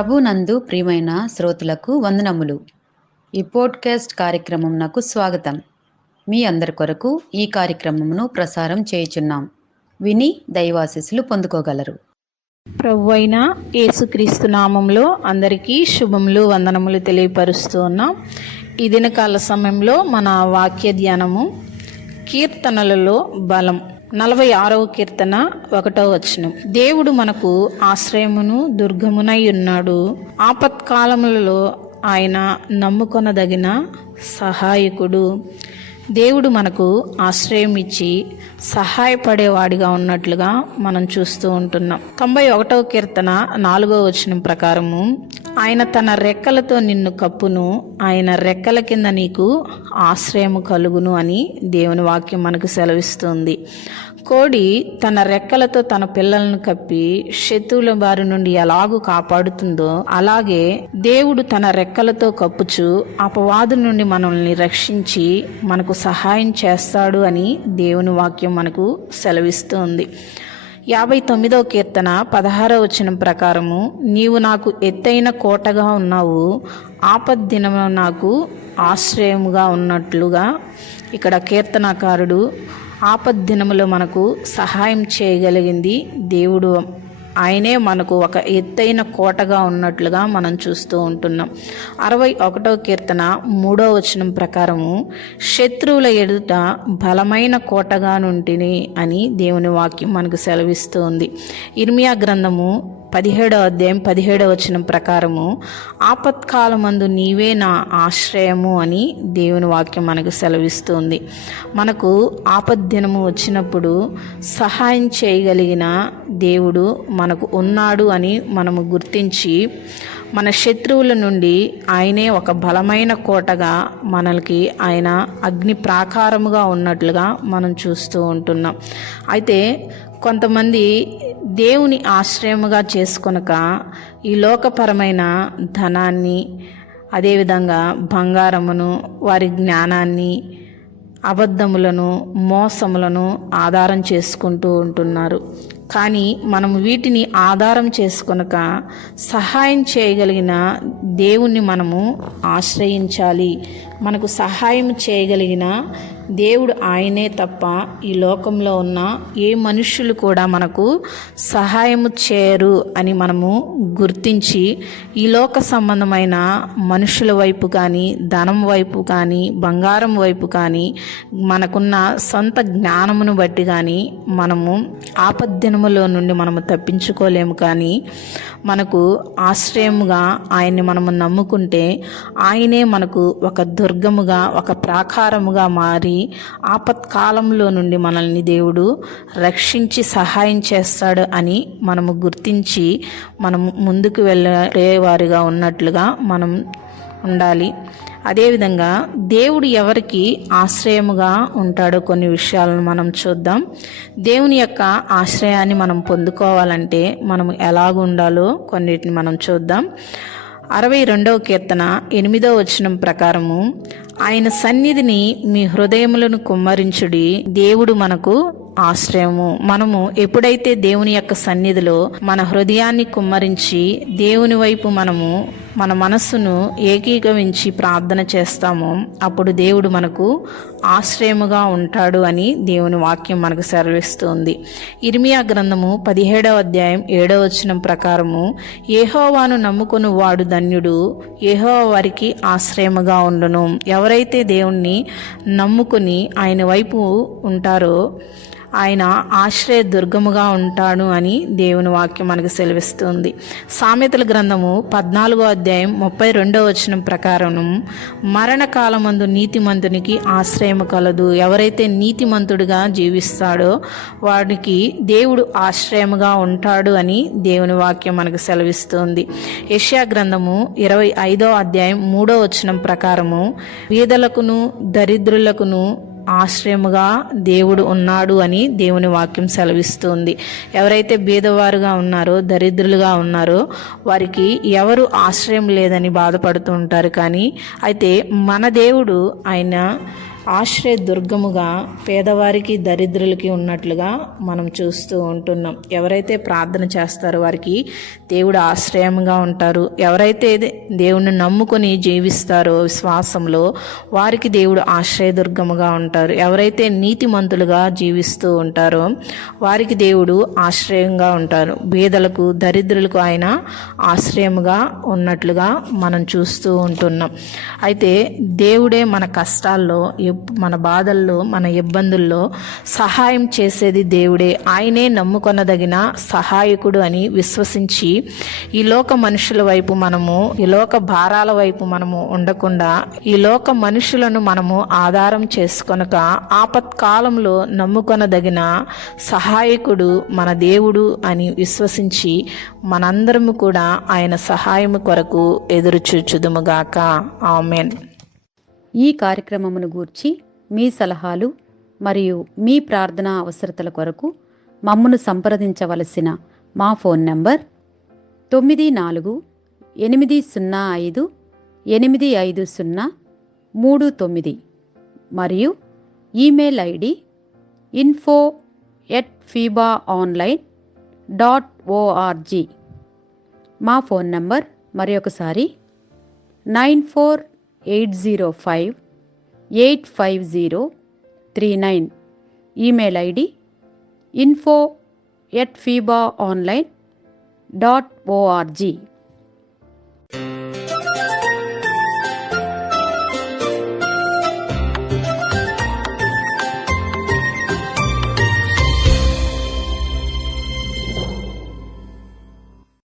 ప్రభునందు ప్రియమైన శ్రోతలకు వందనములు. ఈ పోడ్కాస్ట్ కార్యక్రమం నాకు స్వాగతం. మీ అందరి కొరకు ఈ కార్యక్రమమును ప్రసారం చేయుచున్నాం. విని దైవాశీస్సులు పొందుకోగలరు. ప్రభువైన యేసుక్రీస్తు నామంలో అందరికీ శుభములు వందనములు తెలియపరుస్తూ ఉన్నాం. ఈ దినకాల సమయంలో మన వాక్య ధ్యానము కీర్తనలలో బలం 46వ కీర్తన 1వ వచనం. దేవుడు మనకు ఆశ్రయమును దుర్గమునై ఉన్నాడు, ఆపత్కాలములలో ఆయన నమ్ముకొనదగిన సహాయకుడు. దేవుడు మనకు ఆశ్రయం ఇచ్చి సహాయపడేవాడిగా ఉన్నట్లుగా మనం చూస్తూ ఉంటున్నాం. 91వ కీర్తన 4వ వచనం ప్రకారము, ఆయన తన రెక్కలతో నిన్ను కప్పును, ఆయన రెక్కల కింద నీకు ఆశ్రయము కలుగును అని దేవుని వాక్యం మనకు సెలవిస్తుంది. కోడి తన రెక్కలతో తన పిల్లలను కప్పి శత్రువుల బారి నుండి ఎలాగూ కాపాడుతుందో, అలాగే దేవుడు తన రెక్కలతో కప్పుచు అపవాదు నుండి మనల్ని రక్షించి మనకు సహాయం చేస్తాడు అని దేవుని వాక్యం మనకు సెలవిస్తుంది. 59వ కీర్తన 16వ వచనం ప్రకారము, నీవు నాకు ఎత్తైన కోటగా ఉన్నావు, ఆపద్దినమున నాకు ఆశ్రయముగా ఉన్నట్లుగా ఇక్కడ కీర్తనాకారుడు ఆపద్దినములో మనకు సహాయం చేయగలిగింది దేవుడు. ఆయనే మనకు ఒక ఎత్తైన కోటగా ఉన్నట్లుగా మనం చూస్తూ ఉంటున్నాం. 61వ కీర్తన 3వ వచనం ప్రకారము, శత్రువుల ఎదుట బలమైన కోటగా నుంటిని అని దేవుని వాక్యం మనకు సెలవిస్తుంది. ఇర్మియా గ్రంథము 17వ అధ్యాయం 17వ వచనం ప్రకారము, ఆపత్కాలమందు నీవే నా ఆశ్రయము అని దేవుని వాక్యం మనకు సెలవిస్తుంది. మనకు ఆపద్దినము వచ్చినప్పుడు సహాయం చేయగలిగిన దేవుడు మనకు ఉన్నాడు అని మనము గుర్తించి మన శత్రువుల నుండి ఆయనే ఒక బలమైన కోటగా మనకి ఆయన అగ్ని ప్రాకారముగా ఉన్నట్లుగా మనం చూస్తూ ఉంటున్నాం. అయితే కొంతమంది దేవుని ఆశ్రయముగా చేసుకొనక ఈ లోకపరమైన ధనాన్ని, అదేవిధంగా బంగారమును, వారి జ్ఞానాన్ని, అబద్ధములను, మోసములను ఆధారం చేసుకుంటూ ఉంటున్నారు. కానీ మనం వీటిని ఆధారం చేసుకొనక సహాయం చేయగలిగిన దేవుణ్ణి మనము ఆశ్రయించాలి. మనకు సహాయం చేయగలిగిన దేవుడు ఆయనే తప్ప ఈ లోకంలో ఉన్న ఏ మనుష్యులు కూడా మనకు సహాయము చేయరు అని మనము గుర్తించి ఈ లోక సంబంధమైన మనుషుల వైపు కానీ, ధనం వైపు కానీ, బంగారం వైపు కానీ, మనకున్న సొంత జ్ఞానమును బట్టి కానీ మనము ఆపద్దినములో నుండి మనము తప్పించుకోలేము. కానీ మనకు ఆశ్రయముగా ఆయన్ని మనము నమ్ముకుంటే ఆయనే మనకు ఒక దుర్గముగా, ఒక ప్రాకారముగా మారి ఆపత్కాలంలో నుండి మనల్ని దేవుడు రక్షించి సహాయం చేస్తాడు అని మనము గుర్తించి మనము ముందుకు వెళ్ళేవారిగా ఉన్నట్లుగా మనం ఉండాలి. అదేవిధంగా దేవుడు ఎవరికి ఆశ్రయముగా ఉంటాడో కొన్ని విషయాలను మనం చూద్దాం. దేవుని యొక్క ఆశ్రయాన్ని మనం పొందుకోవాలంటే మనం ఎలాగ ఉండాలో కొన్నిటిని మనం చూద్దాం. 62వ కీర్తన 8వ వచనం ప్రకారము, ఆయన సన్నిధిని మీ హృదయములను కుమ్మరించుడి, దేవుడు మనకు ఆశ్రయము. మనము ఎప్పుడైతే దేవుని యొక్క సన్నిధిలో మన హృదయాన్ని కుమ్మరించి దేవుని వైపు మనము మన మనస్సును ఏకీకరించి ప్రార్థన చేస్తామో అప్పుడు దేవుడు మనకు ఆశ్రయముగా ఉంటాడు అని దేవుని వాక్యం మనకు సెలవిస్తుంది. ఇర్మియా గ్రంథము 17వ అధ్యాయం 7వ వచనం ప్రకారము, యెహోవాను నమ్ముకుని వాడు ధన్యుడు, యెహోవా వారికి ఆశ్రయముగా ఉండును. ఎవరైతే దేవుణ్ణి నమ్ముకుని ఆయన వైపు ఉంటారో ఆయన ఆశ్రయ దుర్గముగా ఉంటాడు అని దేవుని వాక్యం మనకు సెలవిస్తుంది. సామెతల గ్రంథము 14వ అధ్యాయం 32వ వచనం ప్రకారం, మరణకాలమందు నీతిమంతునికి ఆశ్రయము కలదు. ఎవరైతే నీతిమంతుడిగా జీవిస్తాడో వాడికి దేవుడు ఆశ్రయముగా ఉంటాడు అని దేవుని వాక్యం మనకు సెలవిస్తుంది. యెషయా గ్రంథము 25వ అధ్యాయం 3వ వచనం ప్రకారము, బీదలకును దరిద్రులకును ఆశ్రయముగా దేవుడు ఉన్నాడు అని దేవుని వాక్యం సెలవిస్తుంది. ఎవరైతే బీదవారుగా ఉన్నారో, దరిద్రులుగా ఉన్నారో వారికి ఎవరు ఆశ్రయం లేదని బాధపడుతూ ఉంటారు. కానీ అయితే మన దేవుడు ఆయన ఆశ్రయ దుర్గముగా పేదవారికి దరిద్రులకి ఉన్నట్లుగా మనం చూస్తూ ఉంటున్నాం. ఎవరైతే ప్రార్థన చేస్తారో వారికి దేవుడు ఆశ్రయంగా ఉంటారు. ఎవరైతే దేవుణ్ణి నమ్ముకొని జీవిస్తారో విశ్వాసంలో వారికి దేవుడు ఆశ్రయదుర్గముగా ఉంటారు. ఎవరైతే నీతిమంతులుగా జీవిస్తూ ఉంటారో వారికి దేవుడు ఆశ్రయంగా ఉంటారు. బీదలకు దరిద్రులకు ఆయన ఆశ్రయముగా ఉన్నట్లుగా మనం చూస్తూ ఉంటున్నాం. అయితే దేవుడే మన కష్టాల్లో, మన బాధల్లో, మన ఇబ్బందుల్లో సహాయం చేసేది దేవుడే. ఆయనే నమ్ముకొనదగిన సహాయకుడు అని విశ్వసించి ఈ లోక మనుషుల వైపు మనము, ఈ లోక భారాల వైపు మనము ఉండకుండా ఈ లోక మనుషులను మనము ఆధారం చేసుకొనక ఆపత్కాలంలో నమ్ముకొనదగిన సహాయకుడు మన దేవుడు అని విశ్వసించి మనందరము కూడా ఆయన సహాయము కొరకు ఎదురుచూచుదుముగాక. ఆమేన్. ఈ కార్యక్రమమును గూర్చి మీ సలహాలు మరియు మీ ప్రార్థనా అవసరతల కొరకు మమ్మను సంప్రదించవలసిన మా ఫోన్ నంబర్ 9448508503 మరియు ఈమెయిల్ ఐడి info@fibaonline.org. మా ఫోన్ నంబర్ మరొకసారి 9480585039. Email ID info@fibaonline.org.